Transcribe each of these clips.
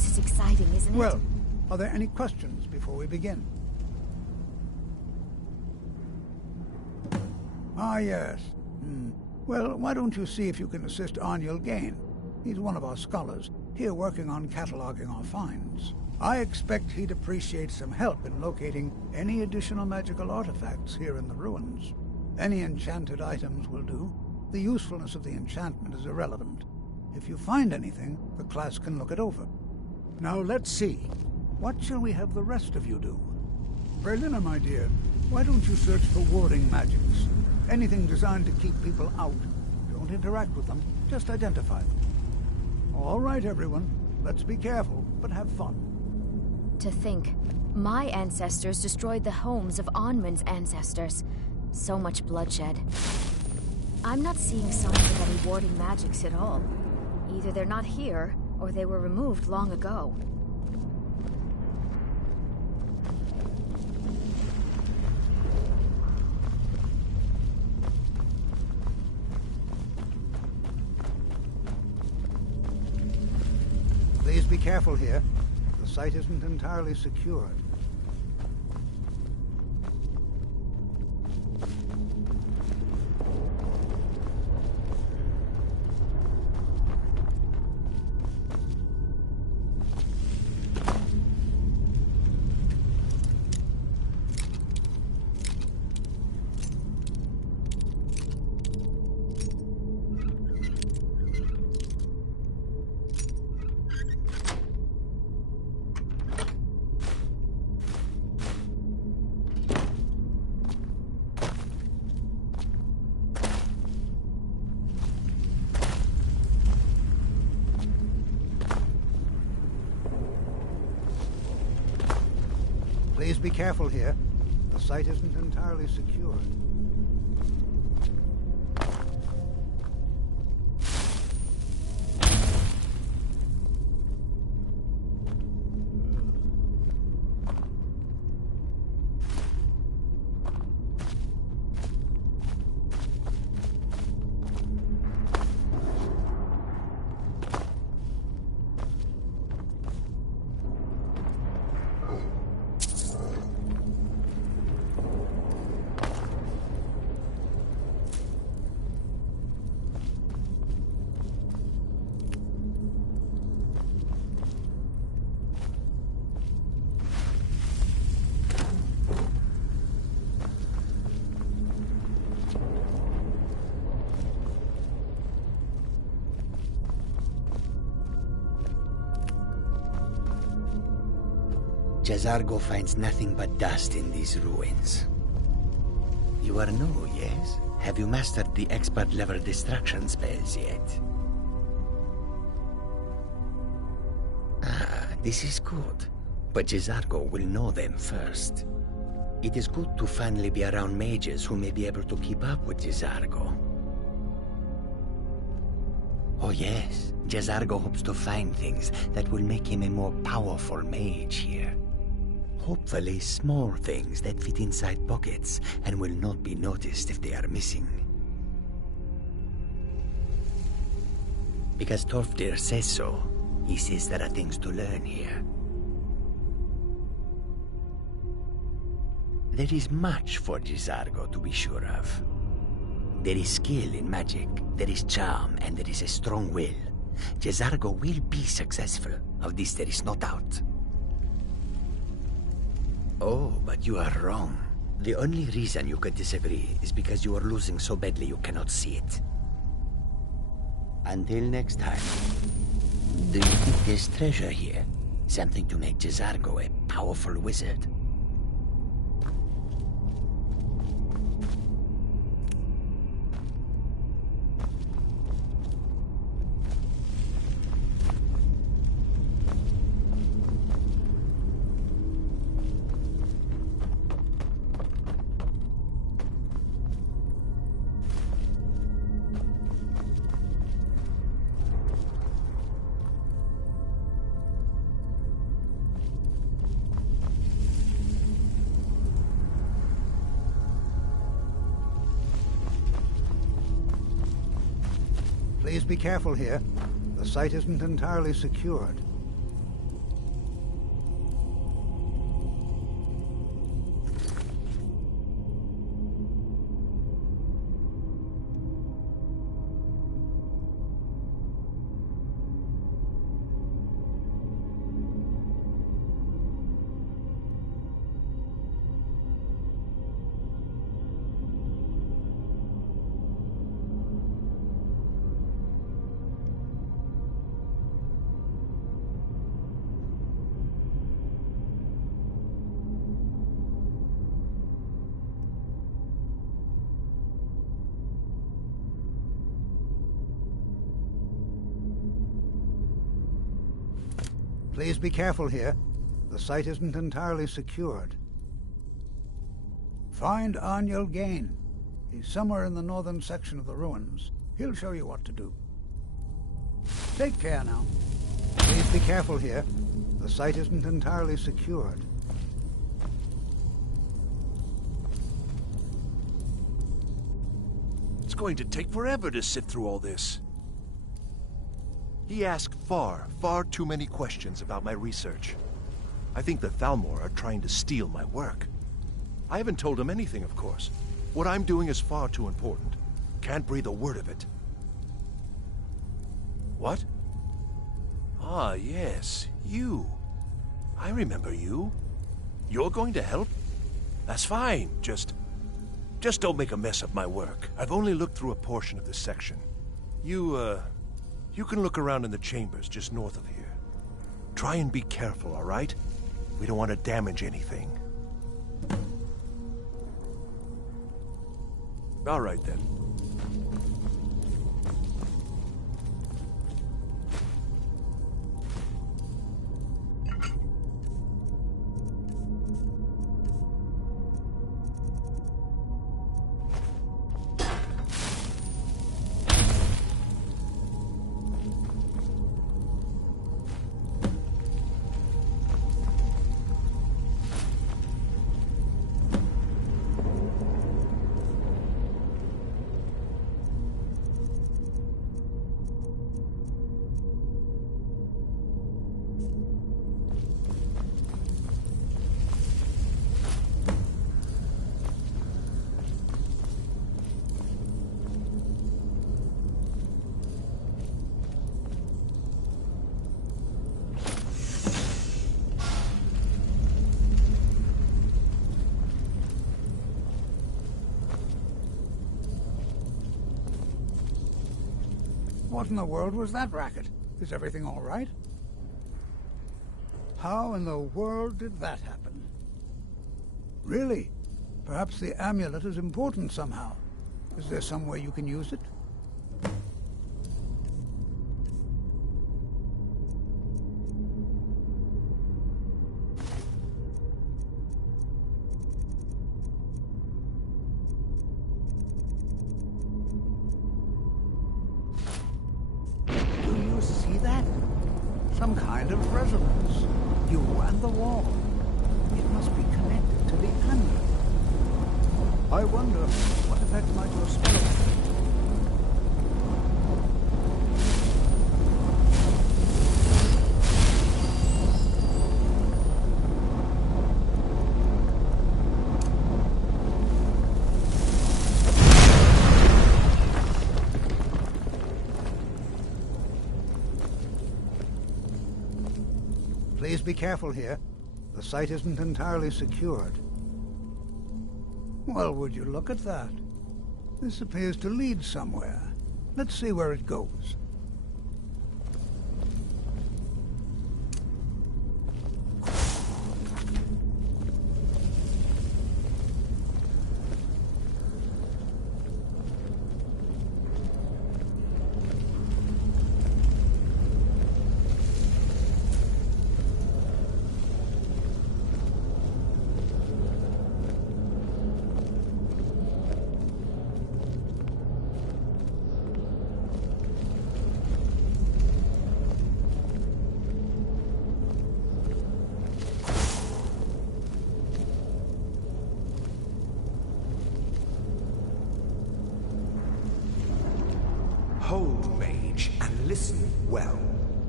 This is exciting, isn't it? Well, are there any questions before we begin? Ah, yes. Well, why don't you see if you can assist Arniel Gain? He's one of our scholars, here working on cataloging our finds. I expect he'd appreciate some help in locating any additional magical artifacts here in the ruins. Any enchanted items will do. The usefulness of the enchantment is irrelevant. If you find anything, the class can look it over. Now let's see. What shall we have the rest of you do? Berlina, my dear, why don't you search for warding magics? Anything designed to keep people out. Don't interact with them, just identify them. All right, everyone. Let's be careful, but have fun. To think, my ancestors destroyed the homes of Onman's ancestors. So much bloodshed. I'm not seeing signs of any warding magics at all. Either they're not here, or they were removed long ago. Please be careful here. The site isn't entirely secured. Please be careful here. The site isn't entirely secured. Jazargo finds nothing but dust in these ruins. You are new, yes? Have you mastered the expert-level destruction spells yet? Ah, this is good. But Jazargo will know them first. It is good to finally be around mages who may be able to keep up with Jazargo. Oh yes, Jazargo hopes to find things that will make him a more powerful mage here. Hopefully small things that fit inside pockets and will not be noticed if they are missing. Because Torfdir says so, he says there are things to learn here. There is much for Jazargo to be sure of. There is skill in magic, there is charm, and there is a strong will. Jazargo will be successful, of this there is no doubt. Oh, but you are wrong. The only reason you could disagree is because you are losing so badly you cannot see it. Until next time, do you think there's treasure here? Something to make Jazargo a powerful wizard? Please be careful here. The site isn't entirely secured. Please be careful here. The site isn't entirely secured. Find Aniel Gain. He's somewhere in the northern section of the ruins. He'll show you what to do. Take care now. Please be careful here. The site isn't entirely secured. It's going to take forever to sift through all this. He asked far too many questions about my research. I think the Thalmor are trying to steal my work. I haven't told him anything, of course. What I'm doing is far too important. Can't breathe a word of it. What? Ah, yes, you. I remember you. You're going to help? That's fine. Just don't make a mess of my work. I've only looked through a portion of this section. You can look around in the chambers just north of here. Try and be careful, all right? We don't want to damage anything. All right, then. What in the world was that racket? Is everything all right? How in the world did that happen? Really? Perhaps the amulet is important somehow. Is there some way you can use it? Some kind of resonance. You and the wall. It must be connected to the amulet. I wonder what effect might your spell have? Please be careful here. The site isn't entirely secured. Well, would you look at that? This appears to lead somewhere. Let's see where it goes. Hold, mage, and listen well.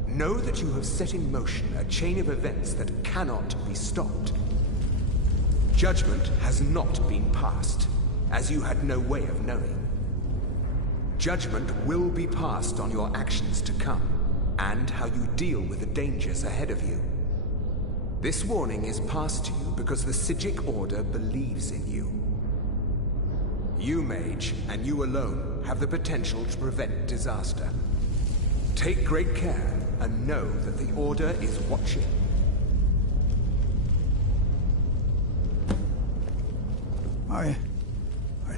Know that you have set in motion a chain of events that cannot be stopped. Judgment has not been passed, as you had no way of knowing. Judgment will be passed on your actions to come, and how you deal with the dangers ahead of you. This warning is passed to you because the Psijic Order believes in you. You, mage, and you alone, have the potential to prevent disaster. Take great care, and know that the Order is watching. I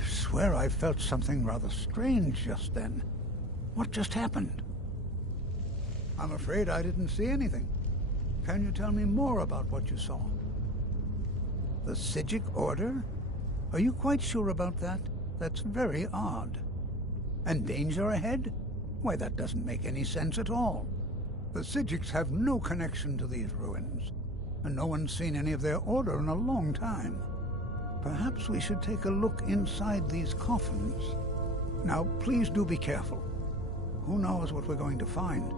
swear I felt something rather strange just then. What just happened? I'm afraid I didn't see anything. Can you tell me more about what you saw? The Psijic Order? Are you quite sure about that? That's very odd. And danger ahead? Why, that doesn't make any sense at all. The Psijics have no connection to these ruins, and no one's seen any of their order in a long time. Perhaps we should take a look inside these coffins. Now, please do be careful. Who knows what we're going to find?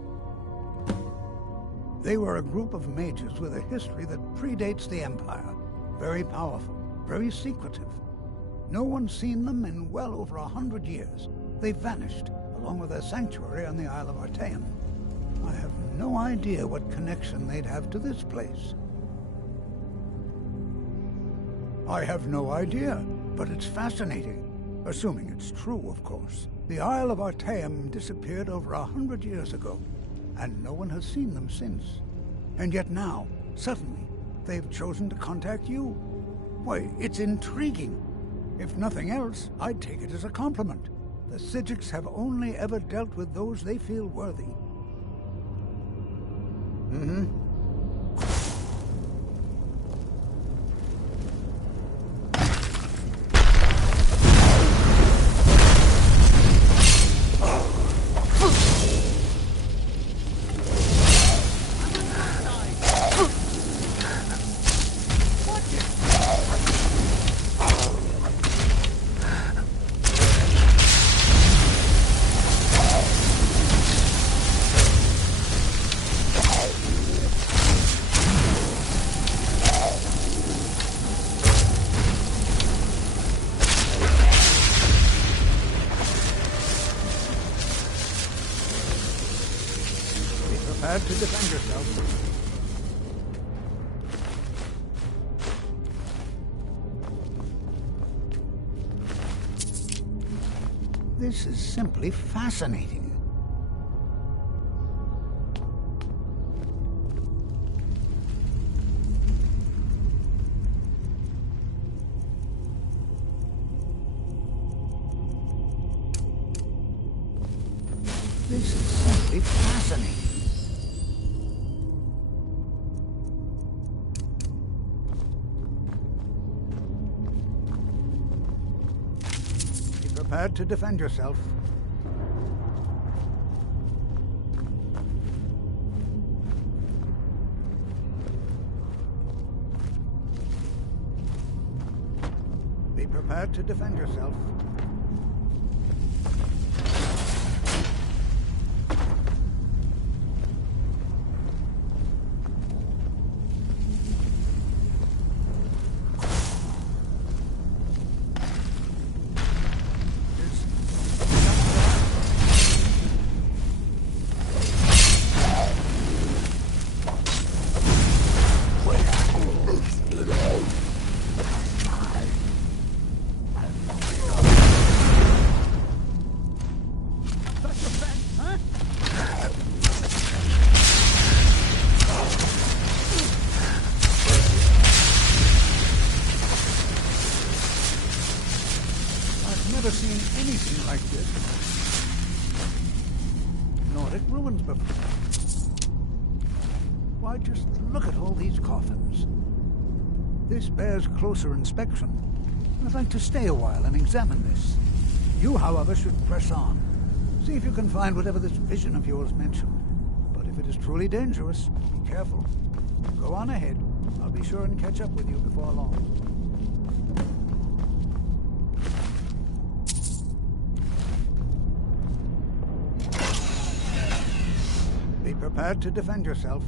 They were a group of mages with a history that predates the Empire. Very powerful, very secretive. No one's seen them in well over 100 years. They vanished, along with their sanctuary on the Isle of Artaeum. I have no idea what connection they'd have to this place. I have no idea, but it's fascinating. Assuming it's true, of course. The Isle of Artaeum disappeared over 100 years ago, and no one has seen them since. And yet now, suddenly, they've chosen to contact you. Why, it's intriguing. If nothing else, I'd take it as a compliment. The Psijics have only ever dealt with those they feel worthy. Prepare to defend yourself. This is simply fascinating. This is simply fascinating. Be prepared to defend yourself. Be prepared to defend yourself. Never seen anything like this. Nordic ruins before. Why, just look at all these coffins. This bears closer inspection. I'd like to stay a while and examine this. You, however, should press on. See if you can find whatever this vision of yours mentioned. But if it is truly dangerous, be careful. Go on ahead. I'll be sure and catch up with you before long. Be prepared to defend yourself.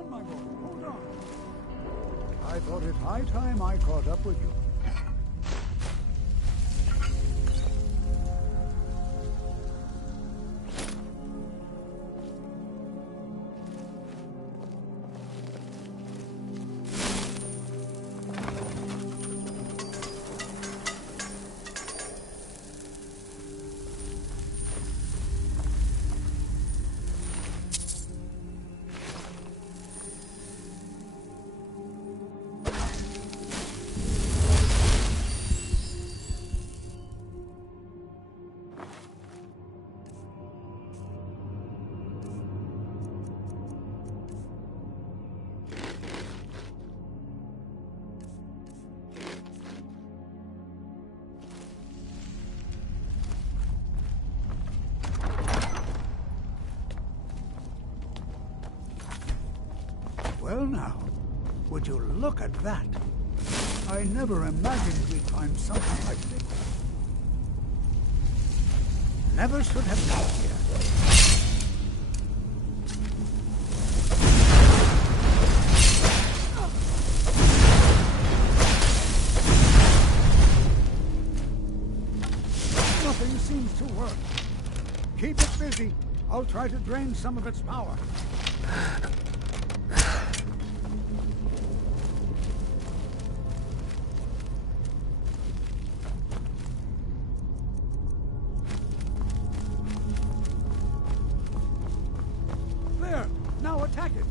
on, my boy. Hold on. I thought it high time I caught up with you. Well now, would you look at that? I never imagined we'd find something like this. Never should have got here. Nothing seems to work. Keep it busy. I'll try to drain some of its power. Now attack it!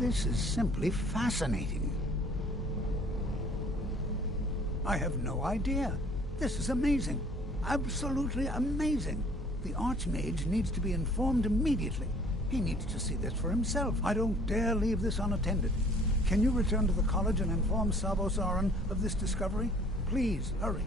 This is simply fascinating. I have no idea. This is amazing. Absolutely amazing. The Archmage needs to be informed immediately. He needs to see this for himself. I don't dare leave this unattended. Can you return to the college and inform Savos Aran of this discovery? Please, hurry.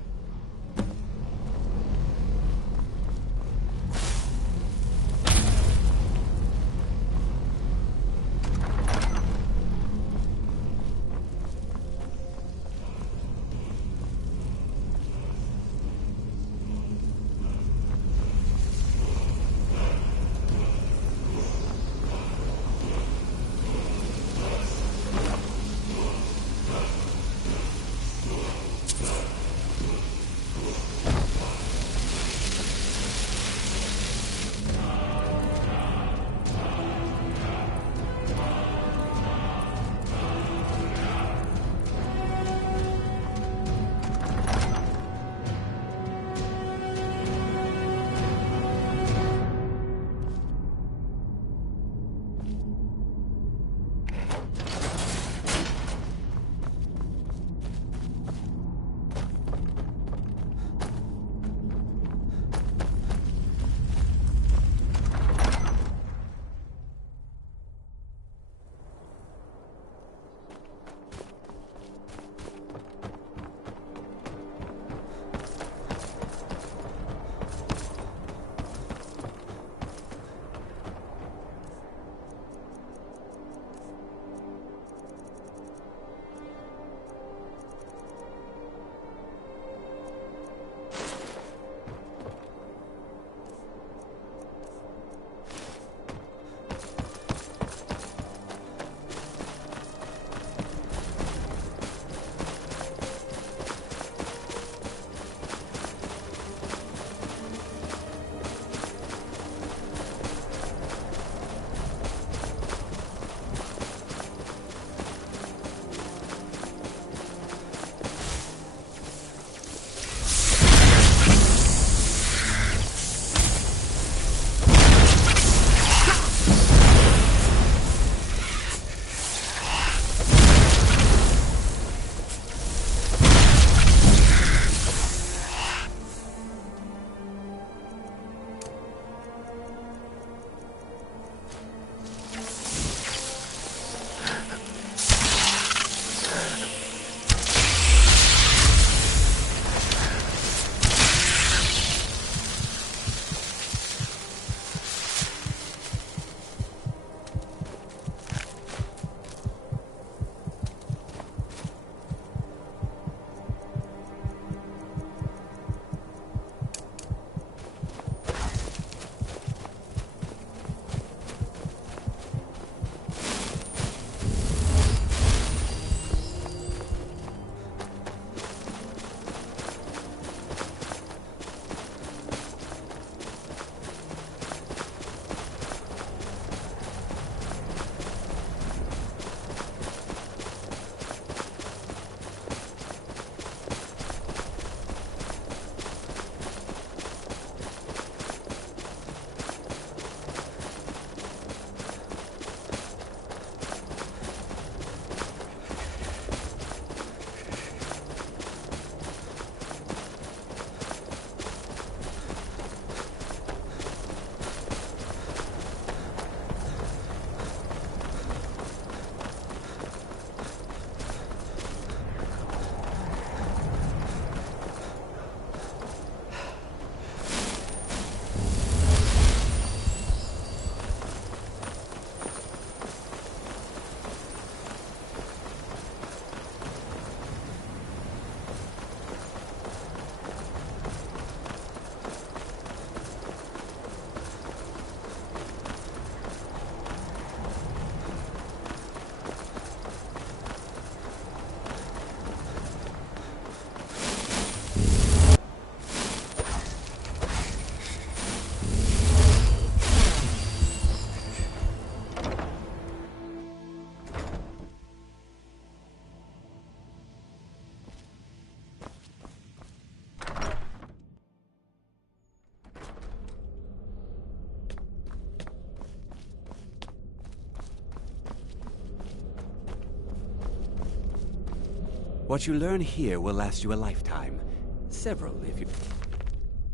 What you learn here will last you a lifetime. Several, if you're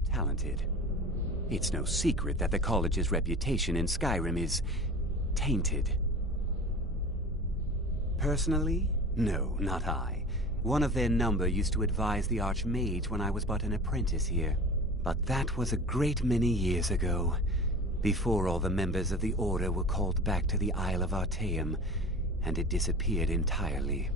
talented. It's no secret that the college's reputation in Skyrim is tainted. Personally, no, not I. One of their number used to advise the Archmage when I was but an apprentice here. But that was a great many years ago, before all the members of the Order were called back to the Isle of Artaeum, and it disappeared entirely.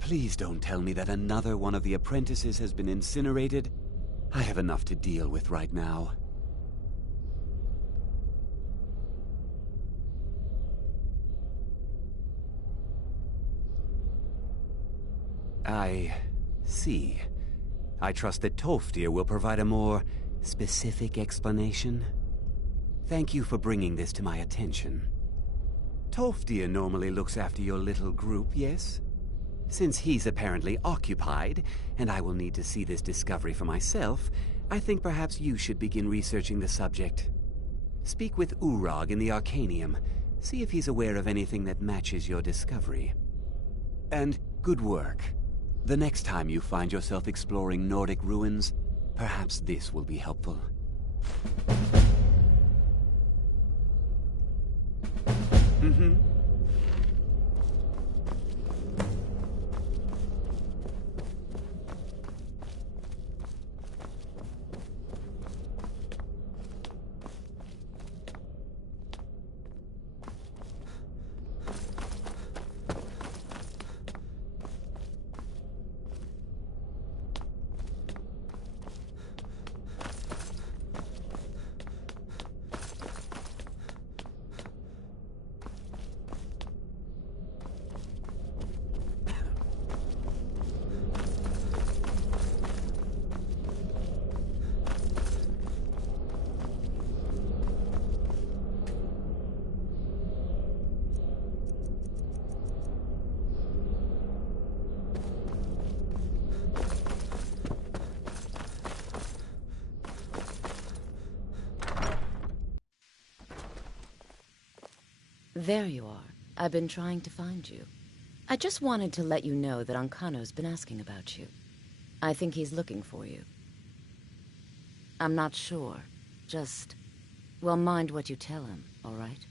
Please don't tell me that another one of the apprentices has been incinerated. I have enough to deal with right now. I see. I trust that Tolfdir will provide a more specific explanation. Thank you for bringing this to my attention. Tolfdir normally looks after your little group, yes? Since he's apparently occupied, and I will need to see this discovery for myself, I think perhaps you should begin researching the subject. Speak with Urag in the Arcanium. See if he's aware of anything that matches your discovery. And good work. The next time you find yourself exploring Nordic ruins, perhaps this will be helpful. Mm-hmm. There you are. I've been trying to find you. I just wanted to let you know that Ancano's been asking about you. I think he's looking for you. I'm not sure. Just, well, mind what you tell him, all right?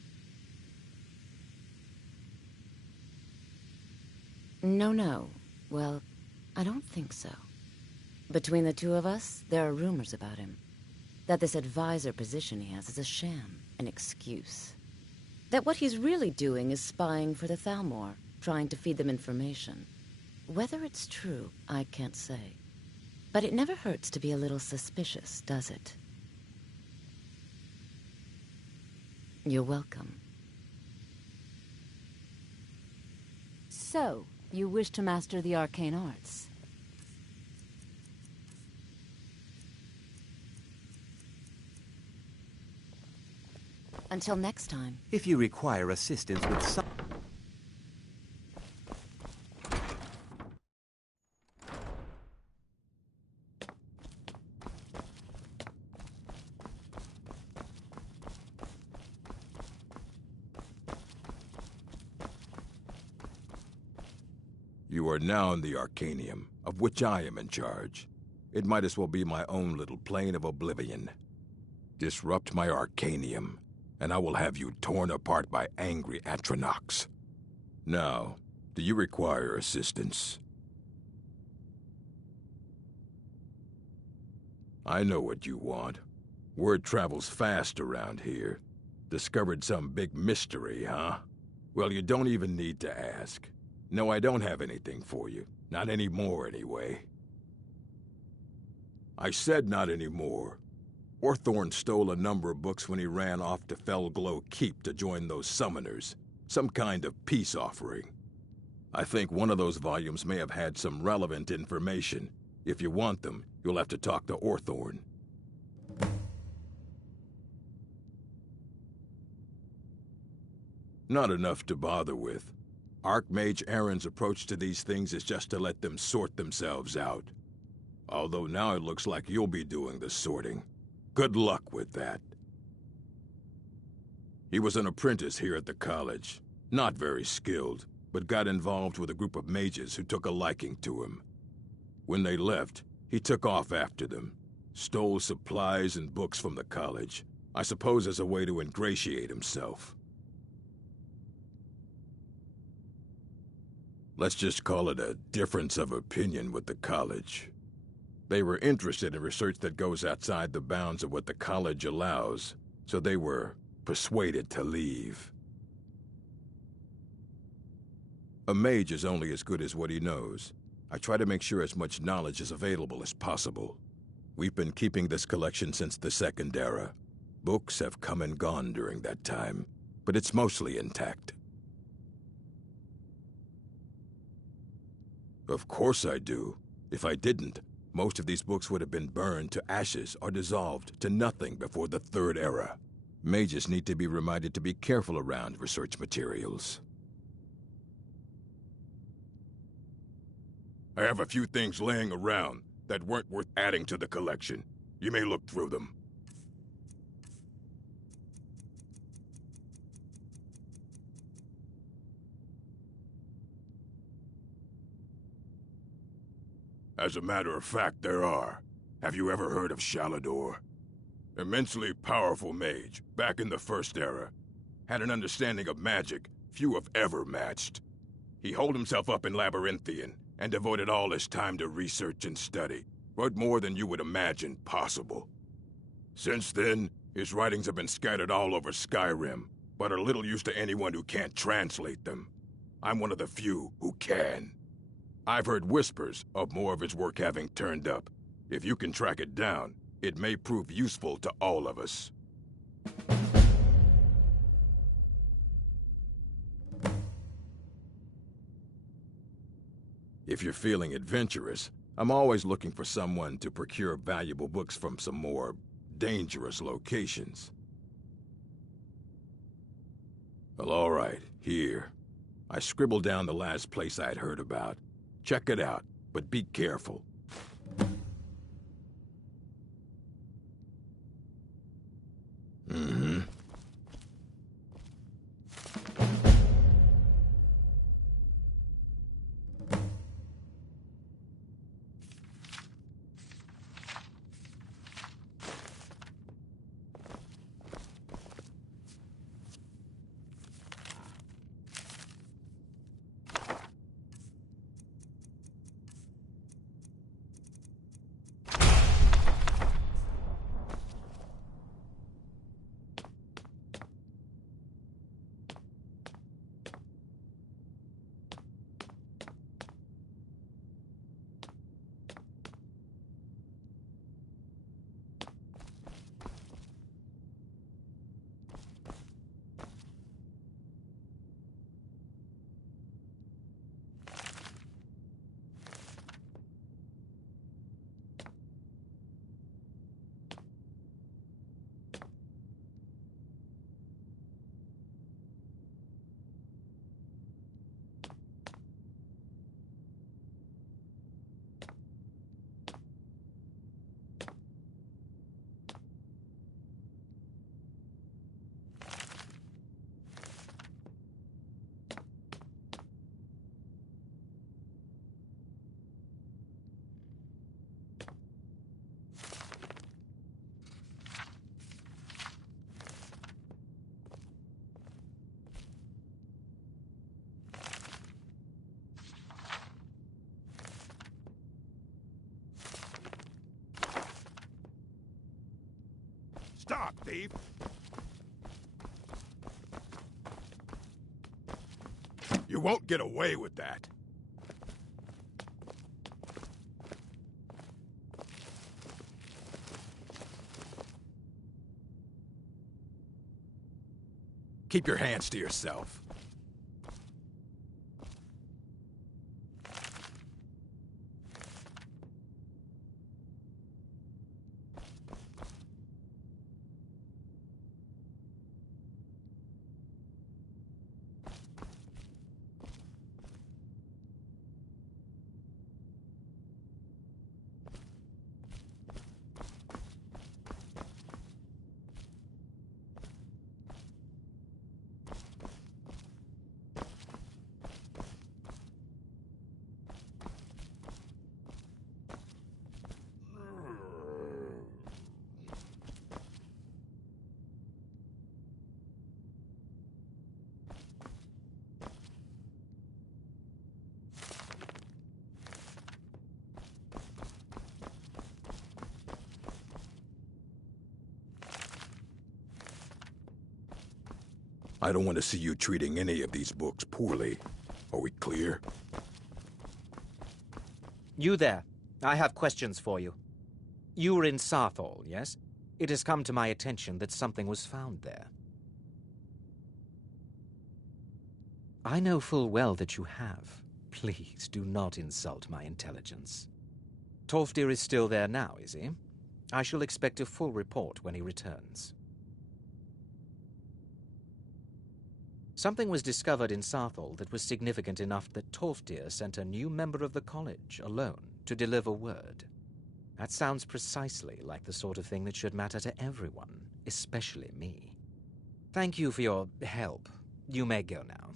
No. Well, I don't think so. Between the two of us, there are rumors about him. That this advisor position he has is a sham, an excuse. That what he's really doing is spying for the Thalmor, trying to feed them information. Whether it's true, I can't say. But it never hurts to be a little suspicious, does it? You're welcome. So, you wish to master the arcane arts? Until next time. If you require assistance with some... You are now in the Arcanium, of which I am in charge. It might as well be my own little plane of oblivion. Disrupt my Arcanium, and I will have you torn apart by angry Atronachs. Now, do you require assistance? I know what you want. Word travels fast around here. Discovered some big mystery, huh? Well, you don't even need to ask. No, I don't have anything for you. Not anymore, anyway. I said not anymore. Orthorn stole a number of books when he ran off to Felglow Keep to join those summoners. Some kind of peace offering. I think one of those volumes may have had some relevant information. If you want them, you'll have to talk to Orthorn. Not enough to bother with. Archmage Aaron's approach to these things is just to let them sort themselves out. Although now it looks like you'll be doing the sorting. Good luck with that. He was an apprentice here at the college. Not very skilled, but got involved with a group of mages who took a liking to him. When they left, he took off after them. Stole supplies and books from the college. I suppose as a way to ingratiate himself. Let's just call it a difference of opinion with the college. They were interested in research that goes outside the bounds of what the college allows, so they were persuaded to leave. A mage is only as good as what he knows. I try to make sure as much knowledge is available as possible. We've been keeping this collection since the Second Era. Books have come and gone during that time, but it's mostly intact. Of course I do. If I didn't, most of these books would have been burned to ashes or dissolved to nothing before the Third Era. Mages need to be reminded to be careful around research materials. I have a few things laying around that weren't worth adding to the collection. You may look through them. As a matter of fact, there are. Have you ever heard of Shalador? Immensely powerful mage, back in the First Era. Had an understanding of magic few have ever matched. He holed himself up in Labyrinthian, and devoted all his time to research and study, but more than you would imagine possible. Since then, his writings have been scattered all over Skyrim, but are little use to anyone who can't translate them. I'm one of the few who can. I've heard whispers of more of his work having turned up. If you can track it down, it may prove useful to all of us. If you're feeling adventurous, I'm always looking for someone to procure valuable books from some more dangerous locations. Well, all right, here. I scribbled down the last place I'd heard about. Check it out, but be careful. Mm-hmm. Stop, thief! You won't get away with that. Keep your hands to yourself. I don't want to see you treating any of these books poorly. Are we clear? You there. I have questions for you. You were in Sarthal, yes? It has come to my attention that something was found there. I know full well that you have. Please do not insult my intelligence. Tolfdir is still there now, is he? I shall expect a full report when he returns. Something was discovered in Sarthal that was significant enough that Tolfdir sent a new member of the college, alone, to deliver word. That sounds precisely like the sort of thing that should matter to everyone, especially me. Thank you for your help. You may go now.